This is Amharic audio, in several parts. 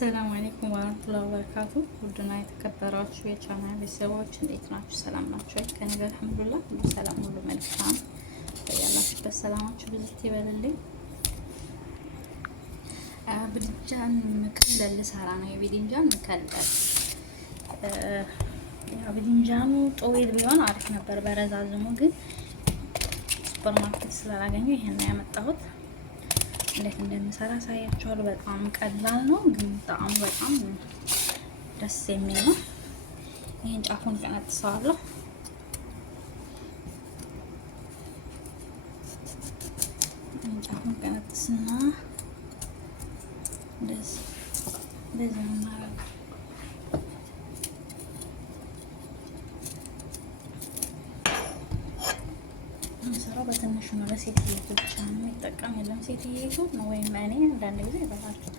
አሰላሙ አለይኩም ወራህመቱላሂ ወበረካቱ። ውድና የተከበራችሁ የቻናል ቤተሰቦች እንዴት ናችሁ? ሰላም ናችሁ? ከኔ ጋር አልሐምዱሊላህ ሁሉ ሰላም፣ ሁሉ መልካም። ያላችሁበት ሰላማችሁ ብዙ ይበልልኝ። ብድጃን መከለል ልሰራ ነው። የብድጃን መከለል ብድጃኑ ጦዌል ቢሆን አሪፍ ነበር፣ በረዛዝሙ ግን ሱፐር ማርኬት ስላላገኘው ይሄን ያመጣሁት። እንዴት እንደምሰራ ሳያችኋለሁ። በጣም ቀላል ነው፣ ግን ጣዕሙ በጣም ደስ የሚል ነው። ይሄን ጫፉን ቀነጥሰዋለሁ። ጫፉን ቀነጥስና እንደዚህ ነው የማደርገው። የምሰራው በትንሹ ነው። ለሴትዬ ብቻ ነው የሚጠቀም፣ የለም ሴትዬ ነው ወይም እኔ አንዳንድ ጊዜ ይበላችሁ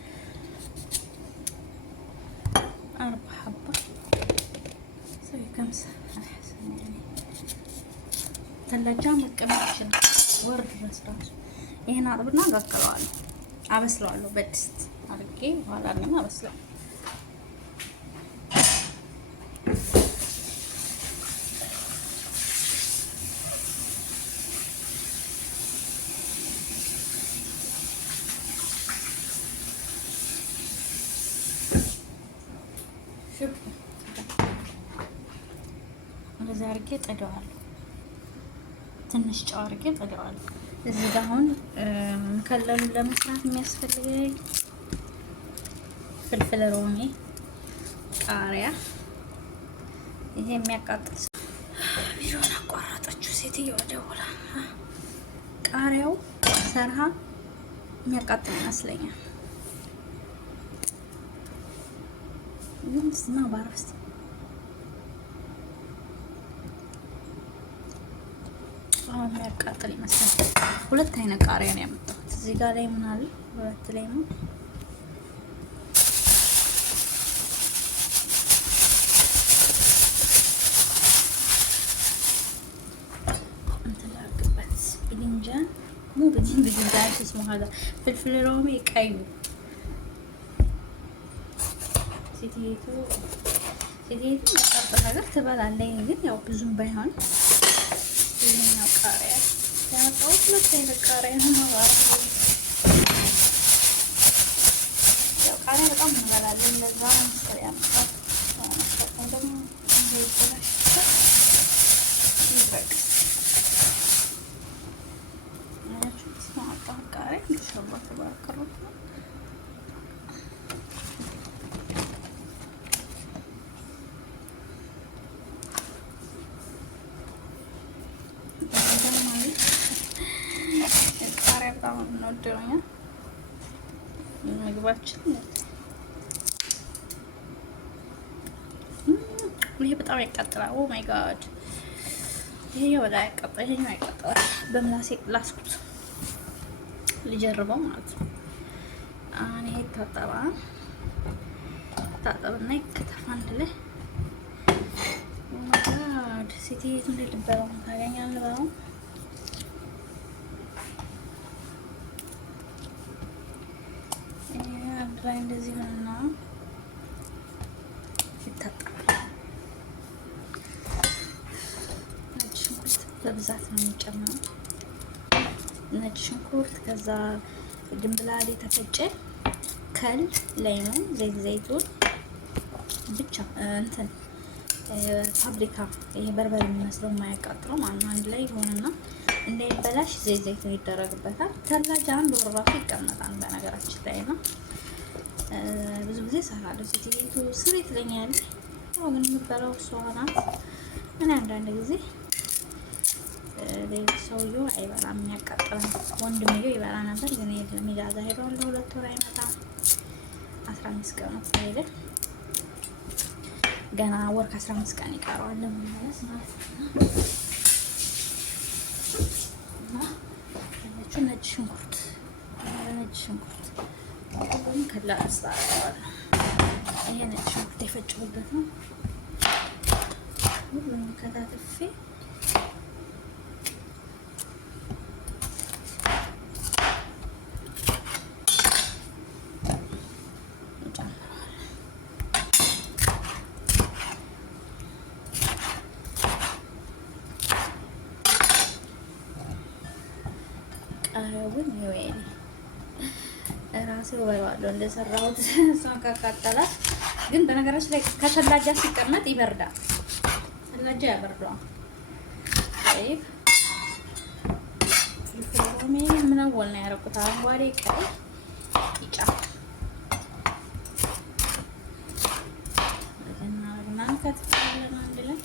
4 ሐባ ሰው ከምሳ ተላጃ መቀመጥ ይችላል። ወር ድረስ ራሱ ይሄን አጥብና አጋግለዋለሁ፣ አበስለዋለሁ በድስት አድርጌ በኋላ ደግሞ አበስለዋለሁ። እንደዚህ አድርጌ ጥደዋለሁ። ትንሽ ጨው አድርጌ ጥደዋለሁ። እዚህ ጋር አሁን መከለሉን ለመስራት የሚያስፈልገኝ ፍልፍል ሮሜ፣ ቃሪያ። ይሄ የሚያቃጥል ቪዲዮን አቋረጠችው ሴትዮዋ ደውላ። ቃሪያው ሰርሃ የሚያቃጥል ይመስለኛል። ግን ስማ ባረፍስ የሚያቃጥል ይመስላል። 2 አይነት ቃሪያ ነው ያመጣሁት። እዚህ ጋር ላይ ምን አለ? 2 ላይ ነው። እንትን ላድርግበት። ብድንጃን ብድንጃን እስሙ ሀዛ ፍልፍል ሮሜ ቀዩ። ሴትየቱ መጣበት ሀገር ትበላለች፣ ግን ያው ብዙም ባይሆን ይሄኛው ቃሪያ ያመጣሁት 2 አይነት ቃሪያ ነው ማለት ነው። ያው ቃሪያ በጣም እንበላለን፣ ለዛ ነው ያመጣሁት። ደግሞ ቃሪያ ኢንሻአላህ ተባረከ። በጣም እንወደውኛ ምግባችን። ይሄ በጣም ያቃጥላል። ኦ ማይ ጋድ! ይሄ ወላ ያቃጥላል፣ ይሄ ያቃጥላል። በምላሴ ላስኩት ልጀርበው ማለት ነው። አሁን ይሄ ታጠብና ይከተፍ አንድ ላይ። ኦ ማይ ጋድ! ሴትዬቱ እንዴት ልበላው ታገኛለህ? በለው ላይ እንደዚህ ሆነና ይታጠባል። ነጭ ሽንኩርት በብዛት ነው የሚጨምረው። ነጭ ሽንኩርት፣ ከዛ ድንብላል የተፈጨ፣ ከል፣ ሌሞን፣ ዘይቱን ብቻ እንትን ፋብሪካ ይሄ በርበሬ የሚመስለው የማያቃጥለው ማለት ነው። አንድ ላይ ሆነና እንዳይበላሽ ዘይት ይደረግበታል። ተላጃ አንድ ወር ራሱ ይቀመጣል በነገራችን ላይ ነው። ብዙ ጊዜ እሰራለሁ። ሴትየቱ ስሪ ትለኛለች። ያው ግን የምትበላው እሷ ናት። እኔ አንዳንድ ጊዜ ሰውዬው አይበላም፣ የሚያቃጥለው ወንድምየው ይበላ ነበር፣ ግን የለም ኢጃዛ ሄዷል። 2 ወር አይመጣም። 15 ቀን ነው ሄደ። ገና ወር ከ15 ቀን ይቀረዋል ለመመለስ ማለት ነው። እና ነጭ ሽንኩርት ሁሉም ከላ አስተዋል። ይሄ ነጭ ሽንኩርት የፈጨሁበት ነው። ሁሉም ከታተፌ ስበዋለሁ እንደሰራሁት እሷን ካቃጠላት። ግን በነገራችን ላይ ከተላጃ ሲቀመጥ ይበርዳል። ተላጃ ያበርደዋል። طيب ፍልፍል ምን አወል ነው ያደረኩት? አረንጓዴ፣ ቀይ፣ ቢጫ እና ከተፈለገ አንድ ላይ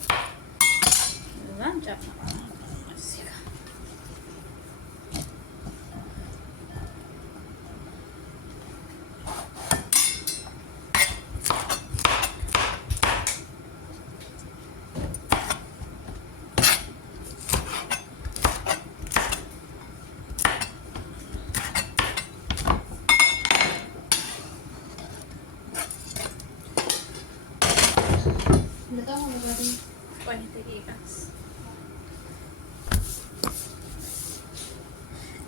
እዛን ጨምራለሁ።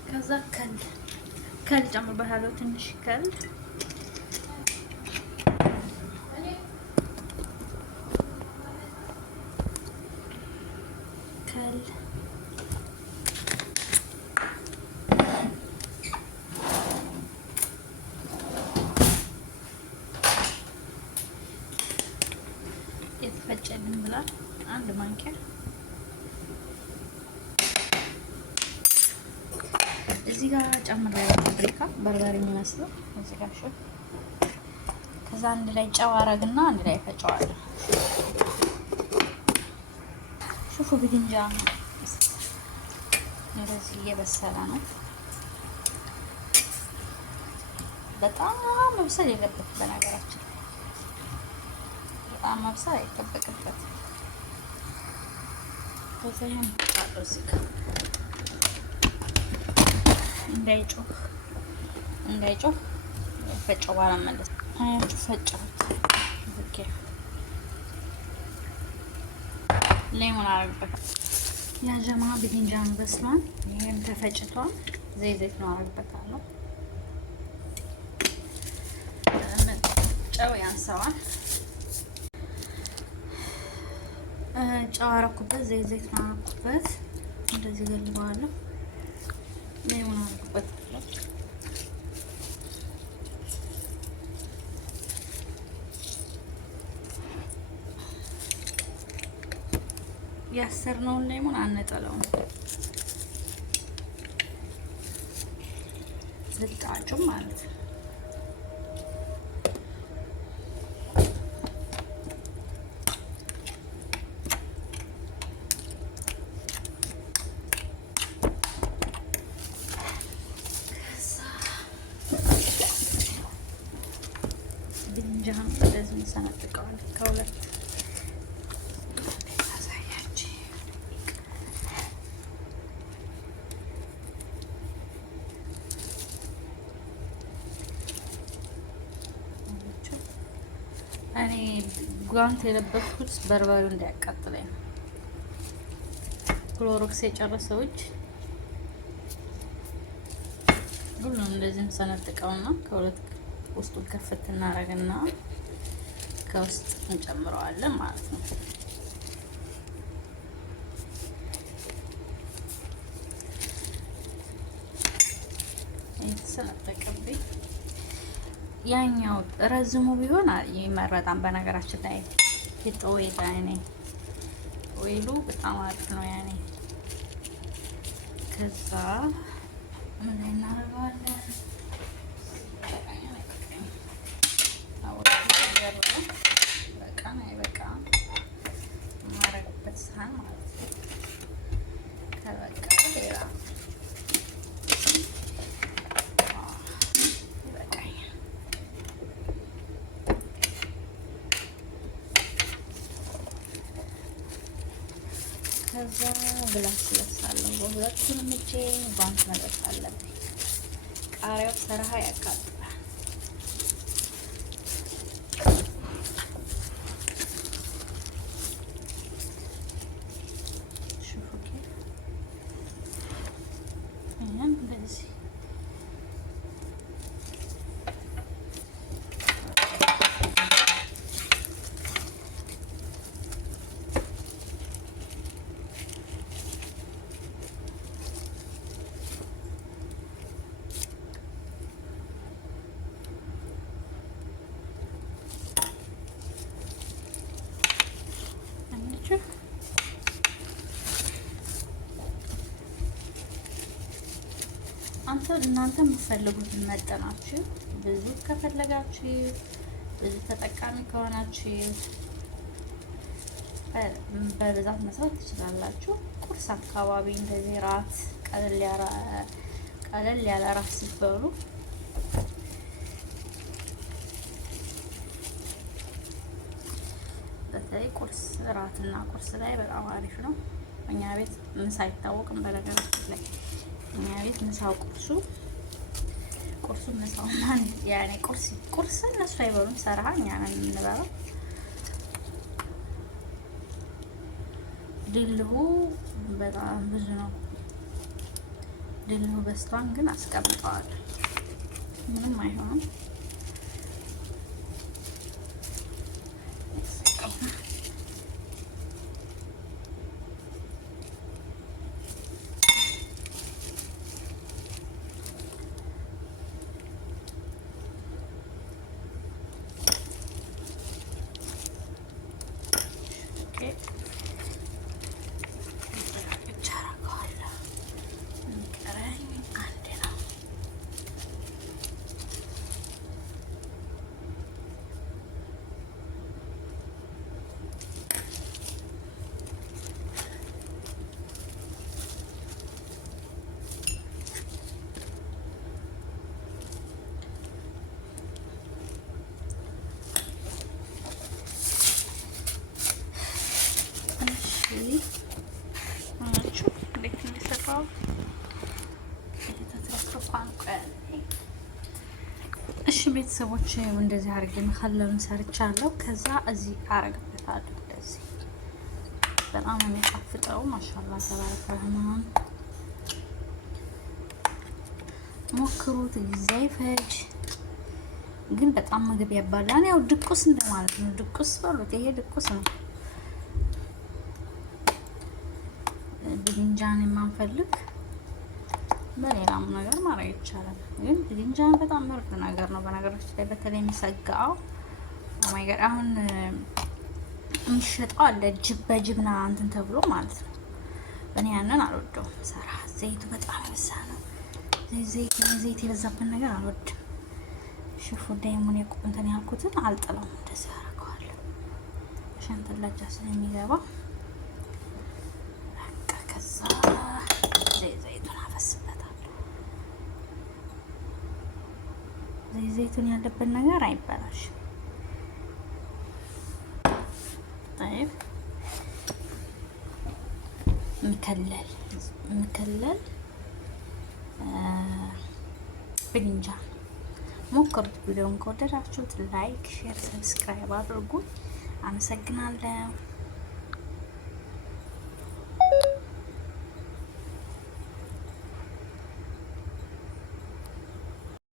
ከዛ ከል ጨምርበታለሁ። ትንሽ ከል የተፈጨ ድንብላል አንድ ማንኪያ እዚህ ጋር ጨምሬያለሁ። ፓፕሪካ በርበሬ የሚመስለው እዚህ ጋር ሹ። ከዛ አንድ ላይ ጨው አረግና አንድ ላይ ፈጨዋለሁ። ሹፉ ብድንጃን እንደዚህ እየበሰለ ነው። በጣም መብሰል የለበትም በነገራችን ላይ በጣም መብሰል አይጠበቅበትም። ከዛ ይሄን እንዳይጮህ ፈጨው በኋላ መለስ አያችሁ ፈጨሁት። ኦኬ ሌሞን አረግበታል። ያ ጀማ ብድንጃን በስሏል። ይሄም ተፈጭቷል። ዘይት ነው አረግበታለሁ። ጨው ያንሰዋል። ጨው አረኩበት። ዘይት ነው አረኩበት። እንደዚህ ገልበዋለሁ። ሌሞን አረኩበት። ያሰርነውን ሌሞን አንጠለውም። ልጣጩም ማለት ነው። ብድንጃን እንደዚህ ሰነጥቀዋለሁ ከሁለት እኔ ጓንት የለበስኩት በርበሬው እንዳያቃጥለኝ ነው። ክሎሮክስ የጨረሰው እጅ ሁሉም እንደዚህ ሰነጥቀውና ከሁለት ውስጡን ከፍት እናደርግና ከውስጥ እንጨምረዋለን ማለት ነው። የተሰነጠቀብኝ ያኛው ረዝሙ ቢሆን ይመረጣል። በነገራችን ላይ የጠወይዳ ያኔ ወይሉ በጣም አሪፍ ነው ያኔ። ከዛ ምን እናደርገዋለን? በቃ አይበቃም የማደርግበት ሳህን ማለት ነው። ከበቃ ሌላ ከዛ ግላስ ለብሳለሁ። በሁለቱንም እጄ ጓንት መልበስ አለብኝ። ቃሪያው ሰራሃ ያቃጥላል። ሹፉኪ ይሄን እንደዚህ እናንተ የምትፈልጉትን መጠናችሁ ብዙ ከፈለጋችሁ ብዙ ተጠቃሚ ከሆናችሁ በብዛት መስራት ትችላላችሁ። ቁርስ አካባቢ እንደዚህ ራት ቀለል ያለ ራት ስትበሉ በተለይ ቁርስ ራትና ቁርስ ላይ በጣም አሪፍ ነው። እኛ ቤት ምሳ አይታወቅም። በነገራችን ላይ እኛ ቤት ምሳው ቁርሱ ምሳው ያኔ ቁርስ እነሱ አይበሉም። ሰራሃ እኛ ነን የምንበላው። ድልሁ በጣም ብዙ ነው። ድልሁ በስቷን ግን አስቀምጠዋል። ምንም አይሆንም። እንዴት እንደሰራው እሺ ቤተሰቦች እንደዚህ አድርጌ መኸለሉን ሰርቻለሁ። ከዛ እዚህ አረግበታለሁ። እንደዚህ በጣም የሚጣፍጠው ማሻአላ ተባረከ ረህማን። ሞክሩት፣ ጊዜ አይፈጅ፣ ግን በጣም ምግብ ያባላል። ያው ድቁስ እንደማለት ነው። ድቁስ በሉት። ይሄ ድቁስ ነው። ብድንጃን የማንፈልግ በሌላም ነገር ማድረግ ይቻላል። ግን ብድንጃን በጣም ምርጥ ነገር ነው። በነገራችን ላይ በተለይ የሚሰጋው ኦማይጋድ አሁን የሚሸጠው አለ በጅብና እንትን ተብሎ ማለት ነው። እኔ ያንን አልወደውም። ሰራ ዘይቱ በጣም የበዛ ነው። ዘይት የበዛበት ነገር አልወድም። ሽፉ ዳይሙን እንትን ያልኩትን አልጥለውም። እንደዚህ አደርገዋለሁ ሸንተላጃ ስለሚገባ ከዛ ዘይቱን አፈስበታለሁ። ዘይቱን ያለበት ነገር አይበላሽም። طيب مكلل ብድንጃን ሞክሩት። ቪዲዮውን ከወደዳችሁት ላይክ፣ ሼር፣ ሰብስክራይብ አድርጉ። አመሰግናለሁ።